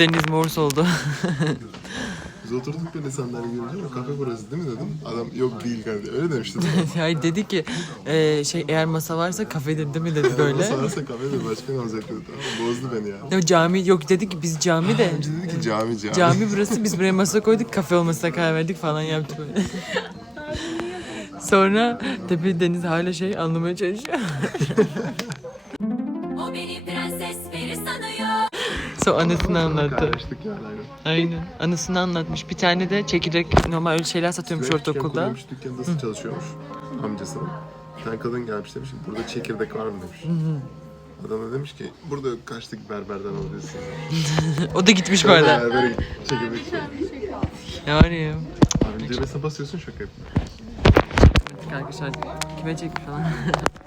Deniz Morse oldu. Biz oturduk böyle sandalye görünce ama kafe burası değil mi dedim. Adam yok değil kardeşim. Öyle demişti değil mi? Hayır dedi ki e, şey eğer masa varsa kafedir değil mi dedi Böyle. Sonrasında kafe de başka ne olacak dedi. Tamam, bozdu beni ya. Ya cami yok dedi ki biz cami de. Önce dedi ki cami cami. Cami burası biz buraya masa koyduk kafe olmasına karar verdik falan yaptı böyle. Sonra tabii Deniz hala şey anlamaya çalışıyor. O beni sanıyor. Sonra anısını anlattı. Yani aynen. Anısını anlatmış. Bir tane de çekirdek normal öyle şeyler satıyormuş küçükken ortaokulda. kurulmuş dükkanda nasıl çalışıyormuş amcasının. Bir tane kadın gelmiş demiş ki burada çekirdek var mı demiş. Adam da demiş ki burada kaçtık berberden alıyorsun. O da gitmiş bu arada. Berbere git, çekirdek sor. Yani ya. Abi cebesine basıyorsun şaka yapıyor. Arkadaşlar kime çekmiş falan.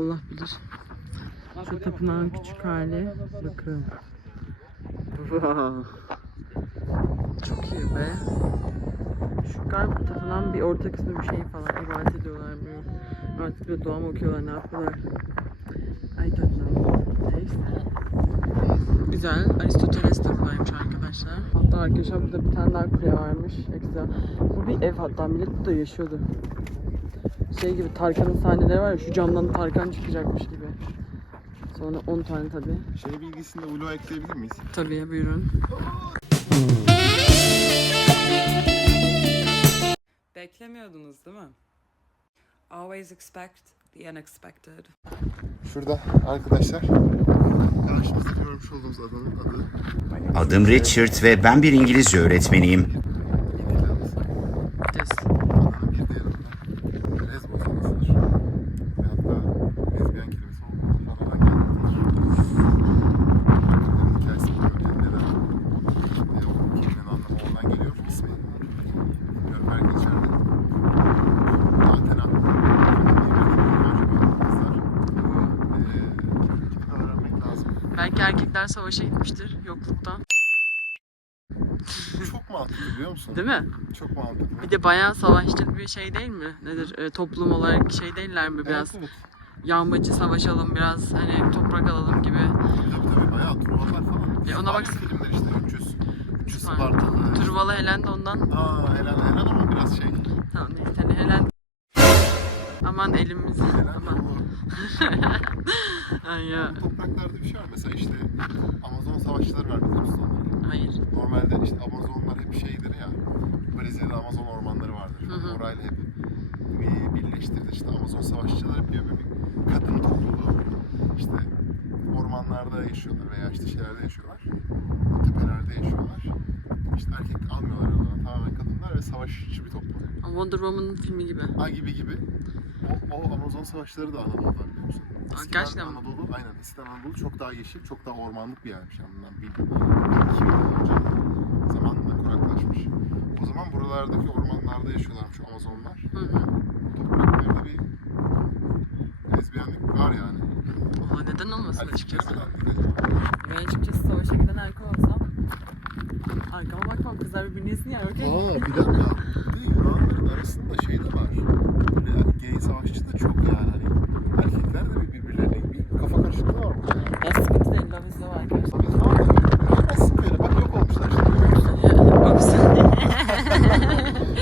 Allah bilir. Şu tapınağın küçük hali. Bakın. Wow. Çok iyi be. Şu galiba tapınağın bir orta kısmı bir şey falan ibadet ediyorlar bilmiyorum. Artık böyle dua mı okuyorlar ne yapıyorlar. Don't know. Neyse. Güzel. Aristoteles tapınağıymış arkadaşlar. Hatta arkadaşlar burada bir tane daha kule varmış. Ekstra. Bu bir ev hatta millet burada yaşıyordu. Şey gibi Tarkan'ın sahneleri var ya şu camdan Tarkan çıkacakmış gibi. Sonra 10 tane tabii. Şey bilgisinde ulu ekleyebilir miyiz? Tabii buyurun. Beklemiyordunuz değil mi? Always expect the unexpected. Şurada arkadaşlar. Karşımızda görmüş olduğumuz adamın adı. Adım Richard ve ben bir İngilizce öğretmeniyim. This. Adamın bir de yanında Lesbos adasıdır. Ve hatta lezbiyen kelimesi olduğu adadan gelmektedir. Erkeklerin hikayesi biliyor. Yani neden? E, o kelimenin anlamı ondan geliyor. İsmi. Bilmiyorum belki içeride. Athena. Kızlar. E, gidip öğrenmek lazım. Belki erkekler gitmiştir yokluktan. Çok mantıklı biliyor musun? Değil mi? Çok mantıklı. Bir de bayağı savaşçı bir şey değil mi? Nedir? E, toplum olarak şey değiller mi biraz? Evet, evet. Yağmacı savaşalım biraz hani toprak alalım gibi. Tabii tabii bayağı Truvalar falan. E, ona bak- filmler işte 300. 300 Ha, Spartalı. Truvalı Helen de ondan. Aa Helen Helen ama biraz şey. Tamam neyse hani Helen. Aman elimiz. Aman. Ay ya. Topraklarda bir şey var mesela işte Amazon savaşçıları var biliyor musun onları? Hayır. Normalde işte Amazonlar hep şeydir ya. Brezilya'da Amazon ormanları vardır. Hı hı. Orayla hep bir birleştirdi işte Amazon savaşçıları bir, bir kadın topluluğu işte ormanlarda yaşıyorlar veya işte şeylerde yaşıyorlar. Tepelerde yaşıyorlar. İşte erkek almıyorlar oradan. Tamamen kadınlar ve savaşçı bir toplum. Wonder Woman filmi gibi. Ha gibi gibi. O, o Amazon savaşları da Anadolu'da biliyor musun? Aa, Eskiden gerçekten mi? Anadolu, aynen eskiden Anadolu çok daha yeşil, çok daha ormanlık bir yermiş yani bundan bir, bir iki yıl önce. Zamanla kuraklaşmış. O zaman buralardaki ormanlarda yaşıyorlarmış Amazonlar. Hı hı. Topraklarda bir lezbiyenlik var yani. Valla neden olmasın açıkçası. Ben açıkçası savaşa giden erkek arkama bakmam kızlar birbirini yesin ya okey. Aa bir dakika. Bir de Yunanların arasında şey de var. Böyle gay savaşçı da çok yani hani erkekler de bir birbirlerine bir kafa karışıklığı var burada. Ya sıkıntı değil laf izle var arkadaşlar. Tabii tamam da nasıl böyle bak yok olmuşlar işte.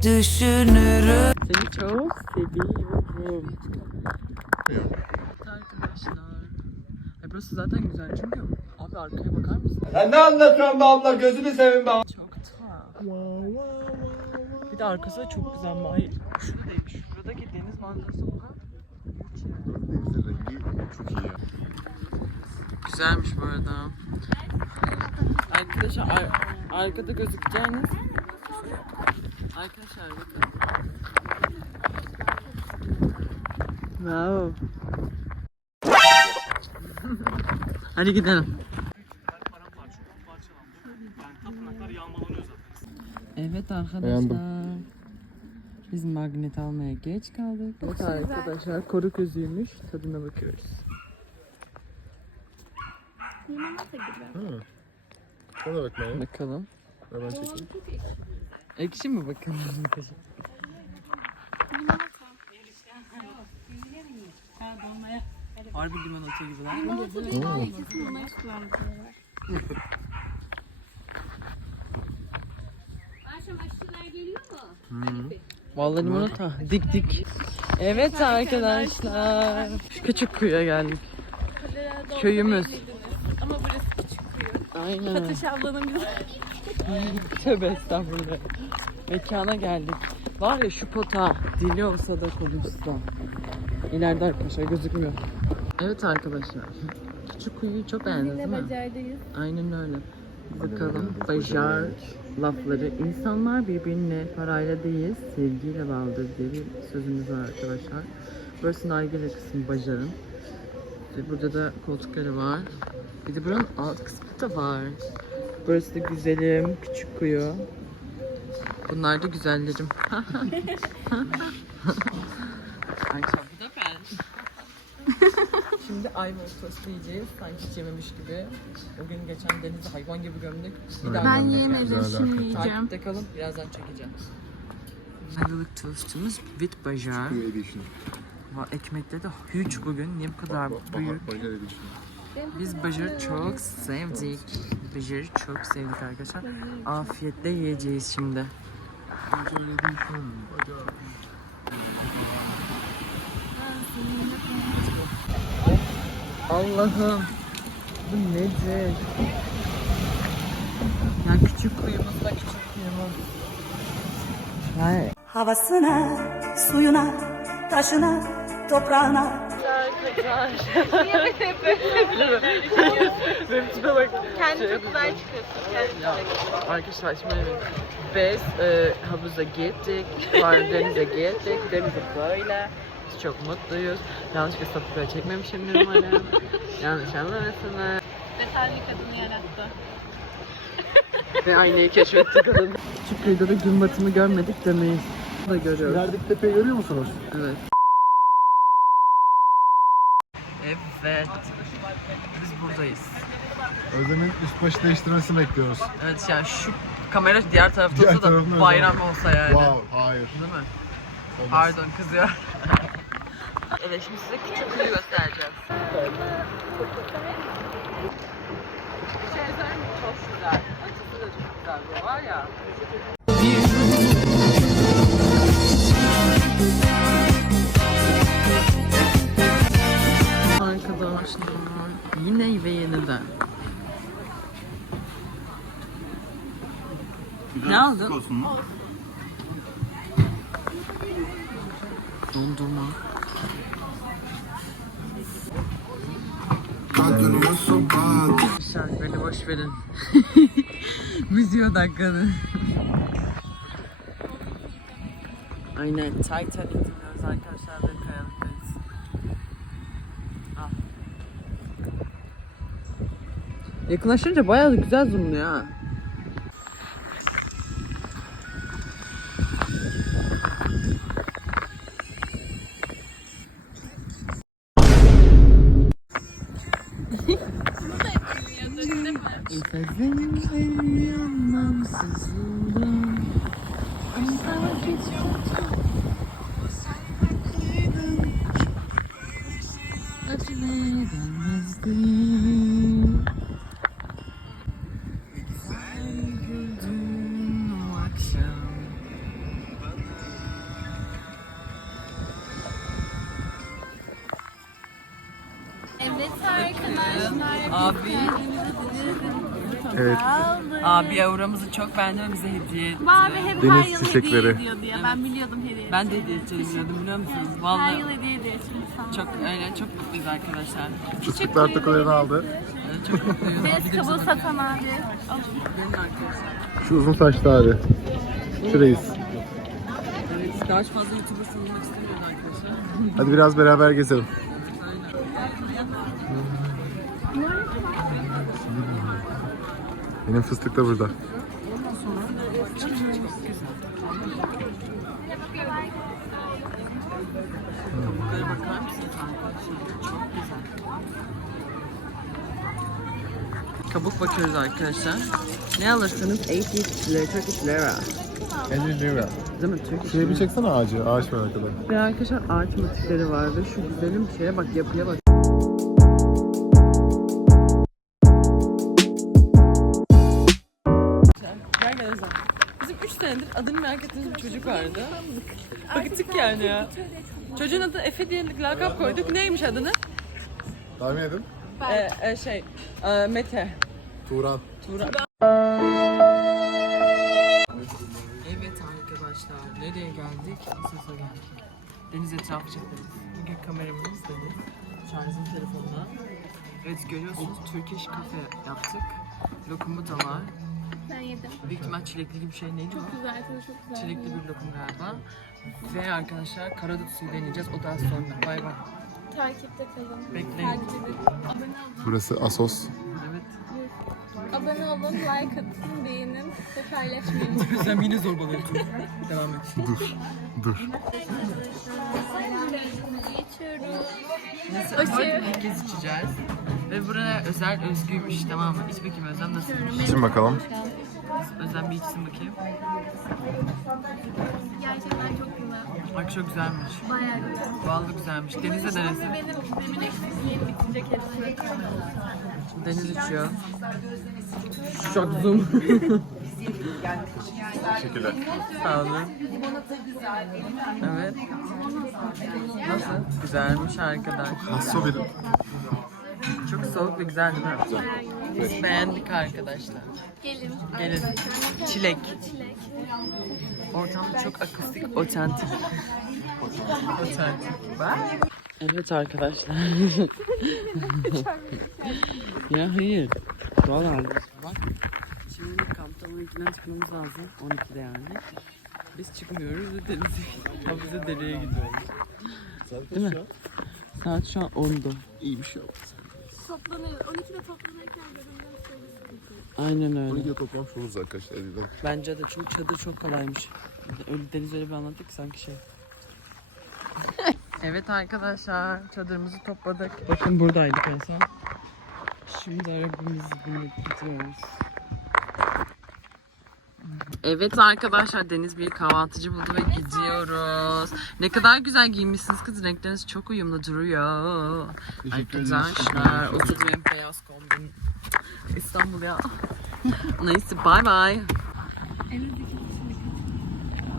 Düşünürüm. Seni çok seviyorum. Evet arkadaşlar. E burası zaten güzel çünkü abi arkaya bakar mısın? Sen ne anlatıyorsun be abla gözünü seveyim be. Çok tatlı. Bir de arkası da çok güzel. ama Hayır şurada değil. Şuradaki deniz manzarası o kadar. Denizin rengi çok iyi ya. Güzelmiş bu arada. Arkadaşlar ar- arkada gözükeceğiniz Arkadaşlar bakın. Wow. Hadi gidelim. Paramparça, parçalandı. Yani tapınaklar yağmalanıyor zaten. Evet arkadaşlar. Beğendim. Biz magnet almaya geç kaldık. Evet arkadaşlar koru közüymüş. Tadına bakıyoruz. Hı. Sana bak Maya. Bakalım. Hemen çekeyim. Ekşi mi bakalım? Harbi limonata gibi lan. Akşam Vallahi limonata. Dik dik. Evet arkadaşlar. Küçük kuyuya geldik. Köyümüz. Ama burası küçük kuyu. Aynen. Fatoş ablanın bizi. Tövbe estağfurullah. Mekana geldik. Var ya şu pota dili olsa da konuşsa. İleride arkadaşlar gözükmüyor. Evet arkadaşlar. Küçük kuyuyu çok beğendiniz değil mi? Aynen öyle. Bakalım bajar lafları. İnsanlar birbirine parayla değil sevgiyle bağlıdır diye bir sözümüz var arkadaşlar. Burası nargile kısmı bajarın. Ve burada da koltukları var. Bir de buranın alt kısmı da var. Burası da güzelim, küçük kuyu. Bunlar da güzellerim. Akşam bu da ben. Şimdi ayva tostu yiyeceğiz. Sanki hiç yememiş gibi. O gün geçen denize hayvan gibi gömdük. Bir daha Ben yemedim Güzel şimdi yiyeceğim. Takipte kalın. Birazdan çekeceğim. Ayvalık tostumuz with bajar. Kuyu Edition. Va- Ekmekleri de huge bugün. Niye bu kadar büyük? Bajar Edition. Biz bajarı çok sevdik. Bajarı çok sevdik arkadaşlar. Afiyetle yiyeceğiz şimdi. Edition. Bajar. Allah'ım. Bu nedir? Ya küçük kuyumuz da küçük kuyumuz. Hayır. Havasına, suyuna, taşına, toprağına, Benim tipe bak. Kendi çok güzel çıkıyorsun. Kendi Ya arkadaşlar şimdi biz e, havuza gittik, denize gittik, denize böyle. Çok mutluyuz. Yanlışlıkla sapıkları çekmemişimdir umarım. Yanlış anlamasınlar. Bir kadını yarattı. Ve aynayı keşfettik kadın. Küçük kıyıda da gün batımı görmedik demeyiz. Da görüyoruz. İlerideki tepeyi görüyor musunuz? Evet. Evet. Biz buradayız. Özlem'in üst başı değiştirmesini bekliyoruz. Evet yani şu kamera diğer tarafta Diğer olsa tarafına da bayram olsa yani. Wow, hayır. Değil mi? Olmaz. Pardon kızıyor. Evet şimdi size küçük kuyu göstereceğiz. Çok güzel. Açısı da çok güzel bu var ya. Arkadaşlar yine ve yeniden. Ne aldın? Dondurma. Arkadaşlar beni boş verin. Müziğe odaklanın. Aynen Titanic dinliyoruz arkadaşlar ve kayalıktayız. Al. Yakınlaşınca bayağı güzel zoomluyor ha. İfazın anlamsızlığından Acımayamazdım Sen güldün o akşam Evet arkadaşlar. Abi Evet. Abi auramızı çok beğendi ve bize hediye etti. Abi hep Deniz her yıl hediye çiçekleri. ediyordu ya. Ben biliyordum hediye. Ben de hediye edeceğini biliyordum biliyor musunuz? Her Vallahi yıl hediye ediyor şimdi sana. çok öyle çok mutluyuz arkadaşlar. Fıstıklar takılarını aldı. Evet, çok mutluyuz. Abi Bez de kabuğu satan abi. arkadaşlar. Şu uzun saçlı abi. Şu reis. Evet daha fazla YouTuber sanılmak istemiyorum arkadaşlar. Hadi biraz beraber gezelim. Benim fıstık da burada. Ondan sonra bak çok güzel. Kabuklara bakar mısınız arkadaşlar? Çok güzel. Kabuk bakıyoruz arkadaşlar. Ne alırsanız 80 lira, Turkish lira. 50 lira. Değil mi? Turkish Şuraya bir lira. çeksene ağacı. Ağaç var arkada. Ve arkadaşlar ağaç motifleri var ve şu güzelim şeye bak yapıya bak. Senedir adını merak ettiğimiz bir çocuk vardı. Baktık yani ya. Çocuğun adı Efe diye lakap koyduk. Neymiş adını? Tahmin edin. Ee, e, şey, e, Mete. Turan. Turan. Evet arkadaşlar, nereye geldik? Asos'a geldik. Deniz etrafı çekeriz. Bugün kameramız Deniz. Şarjım telefonla. Evet görüyorsunuz Turkish kafe yaptık. Lokumu da var. Ben yedim. Büyük ihtimal çilekli gibi bir şey neydi o? Güzel tadı çok güzel. Çilekli bir lokum galiba. Ve arkadaşlar karadut suyu deneyeceğiz. O daha sonra. Bay bay. Takipte kalın. Bekleyin. Takip edin. Abone olun. Burası Asos. Evet. Abone olun, like atın, beğenin ve paylaşmayın. Özlem yine zorbalıyor. Devam et. Dur. Dur. Geçiyoruz. Nasıl? Aşı. İlk kez içeceğiz. Ve buraya özel özgüymüş tamam mı? İç bakayım Özlem nasılmış? Şimdi bakalım. Özlem bir içsin bakayım. Gerçekten çok güzel. Bak çok güzelmiş. Bayağı güzel. Vallahi güzelmiş. Deniz de denesin. benim demin eksikliğim bitince hepsi. Deniz içiyor. Çok zoom. Teşekkürler. Sağ olun. Evet. Nasıl? Güzelmiş arkadaş. Hasso benim. Çok soğuk ve güzel değil mi? Biz beğendik arkadaşlar. Gelin. Gelin. Çilek. Çilek. Ortam çok akustik, otantik. otantik. Bak. Evet arkadaşlar. ya hayır. Doğal halde. Bak. Şimdi kampta 12'den çıkmamız lazım. 12'de yani. Biz çıkmıyoruz ve denize havuza dereye gidiyoruz. Değil mi? Saat şu an 10'da. İyi bir şey oldu. Toplanıyor. 12'de toplanırken bölümden söylesin. Aynen öyle. 12'de toplamış oluruz arkadaşlar. Evden. Bence de çünkü çadır çok kolaymış. Öyle Deniz öyle bir anlattık ki sanki şey. evet arkadaşlar çadırımızı topladık. Bakın buradaydık en son. Şimdi arabamızı binip gidiyoruz. Evet arkadaşlar Deniz bir kahvaltıcı buldu ve gidiyoruz. Ne kadar güzel giyinmişsiniz kız. Renkleriniz çok uyumlu duruyor. Arkadaşlar o da benim beyaz kombin. İstanbul ya. Neyse bye bye.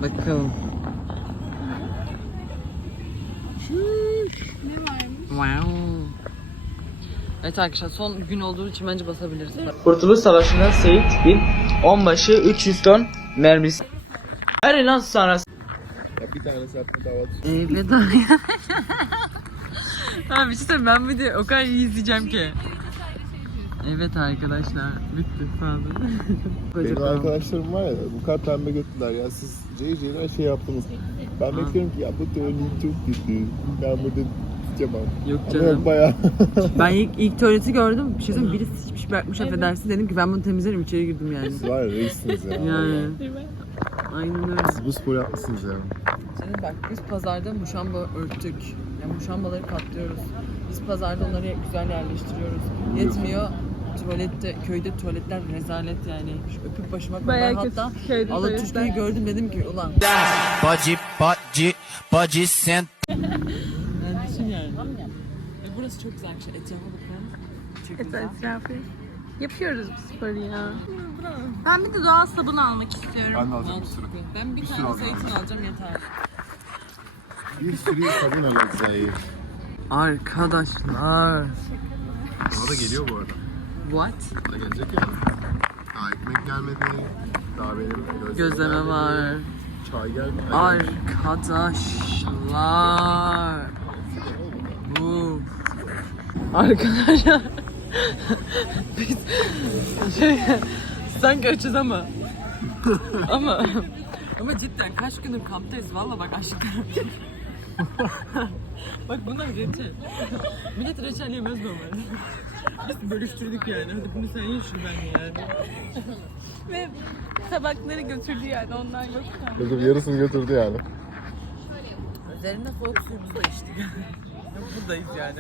Bakalım. Wow. Evet arkadaşlar son gün olduğu için bence basabiliriz. Kurtuluş Savaşı'nda Seyit bin onbaşı 300 ton mermisi. Her ilan sonrası Ya bir tane serpme kahvaltı. Evet Abi işte ben bir de o kadar iyi izleyeceğim ki. Evet arkadaşlar bitti falan. Benim arkadaşlarım var ya bu kadar pembe götürdüler ya siz CC'ler şey yaptınız. Ben bekliyorum ki ya bu tuvalet çok kötü. Ben burada yapamam. Yok Ama canım. yok bayağı. Ben ilk, ilk tuvaleti gördüm. Bir şey söyleyeyim? Birisi sıçmış bırakmış affedersin. Dedim ki ben bunu temizlerim içeri girdim yani. Siz var ya reissiniz ya. Yani. Aynen öyle. Siz bu spor yapmışsınız ya. Şimdi bak biz pazarda muşamba örttük. Yani muşambaları katlıyoruz. Biz pazarda onları güzel yerleştiriyoruz. Yetmiyor. Tuvalette, köyde tuvaletler rezalet yani. Şu öpüp başıma. Ben hatta Alaturka'yı gördüm dedim ki ulan. Bacı bacı bacı sen Yani düşün yani. Ve burası çok güzel bir şey. Etrafa bakın. Çok güzel. Etrafı. Yapıyoruz bu sporu ya. Ben bir de doğal sabun almak istiyorum. Ben de alacağım bir sürü. Mantıklı. Ben bir tane alacağım. zeytin alacağım yeter. Bir sürü sabun alacağız zayıf. Arkadaşlar. Bana da geliyor bu arada. What? Bana gelecek ya. Daha ekmek gelmedi. Daha benim Gözleme gelmedi. var. Çay gelmedi. Arkadaşlar. Arkadaşlar. Biz şey sanki açız ama. ama ama cidden kaç gündür kamptayız valla bak aşkım. Bak bunlar reçel. Millet reçel yemez normalde. Biz bölüştürdük yani. Hadi bunu sen ye şunu ben yani. Ve tabakları götürdü yani ondan yok. Yarısını götürdü yani. Üzerinde soğuk suyumuzu da içtik. Buradayız yani.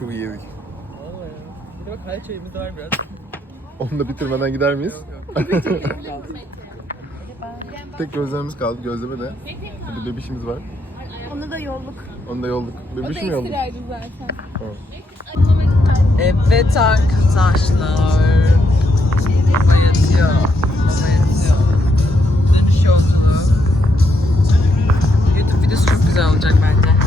Çok iyi yedik. Vallahi ya. Bir de bak hayal çayımız da var biraz. Onu da bitirmeden gider miyiz? Tek gözlememiz kaldı. Gözleme de. Hadi bebişimiz var. Onu da yolluk. Onu da yolduk. O da Bebiş mi yolduk? ekstraydı zaten. Evet arkadaşlar. Baba yatıyor. Güzel olacak bence.